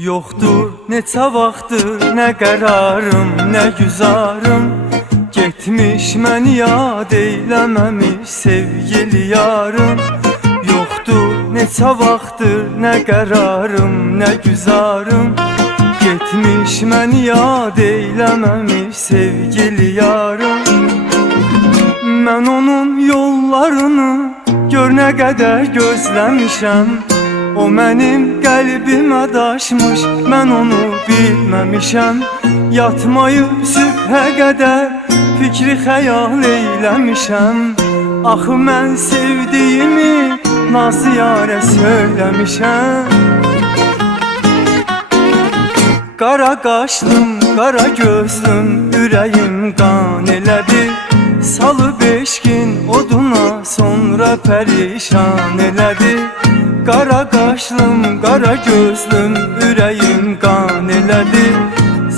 Yoxdur neçə vaxtdır nə qərarım, nə güzarım. Getmiş məni yad eyləməmiş sevgili yarım. Yoxdur neçə vaxtdır nə qərarım, nə güzarım. Getmiş məni yad eyləməmiş sevgili yarım. Mən onun yollarını gör nə qədər gözləmişəm. O mənim qəlbimə daşmış, mən onu bilməmişəm. Yatmayıb sübhə qədər fikri xəyal eyləmişəm. Axı mən sevdiyimi nazı yarə söyləmişəm. Qara qaşlım, qara gözlüm, ürəyim qan elədi. Salıb eşqin oduna sonra pərişan elədi. Qara qaşlım, qara gözlüm, ürəyim qan elədi.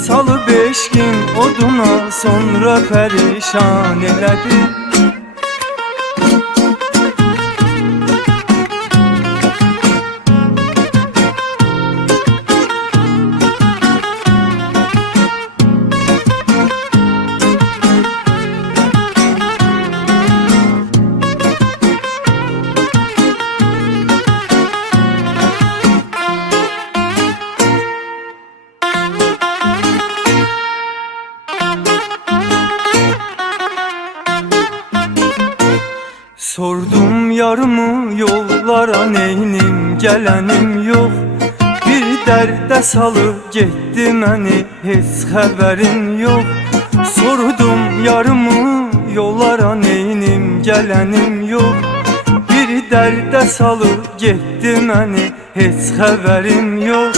Salıb eşqin oduna sonra pərişan elədi. Sordum yarımı yollara neynim, gələnim yox. Bir dərdə salıb getdi məni, heç xəbərin yox. Sordum yarımı yollara neynim, gələnim yox. Bir dərdə salıb getdi məni, heç xəbərim yox.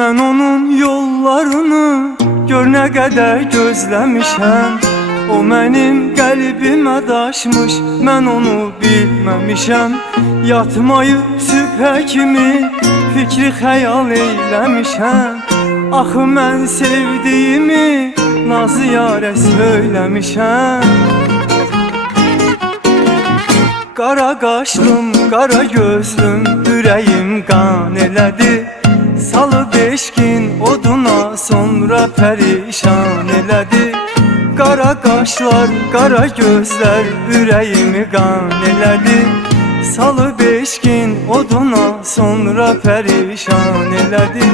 Mən onun yollarını gör nə qədər gözləmişəm. O mənim qəlbimə daşmış, mən onu bilməmişəm. Yatmayıb sübhə kimi fikri xəyal eyləmişəm. Axı mən sevdiyimi nazı yarə söyləmişəm. Qara qaşlım, qara gözlüm, ürəyim qan elədi. Salıb eşqin oduna sonra pərişan elədi. Qara qaşlar, qara gözlər, ürəyimi qan elədi. Salıb eşqin oduna sonra pərişan elədi.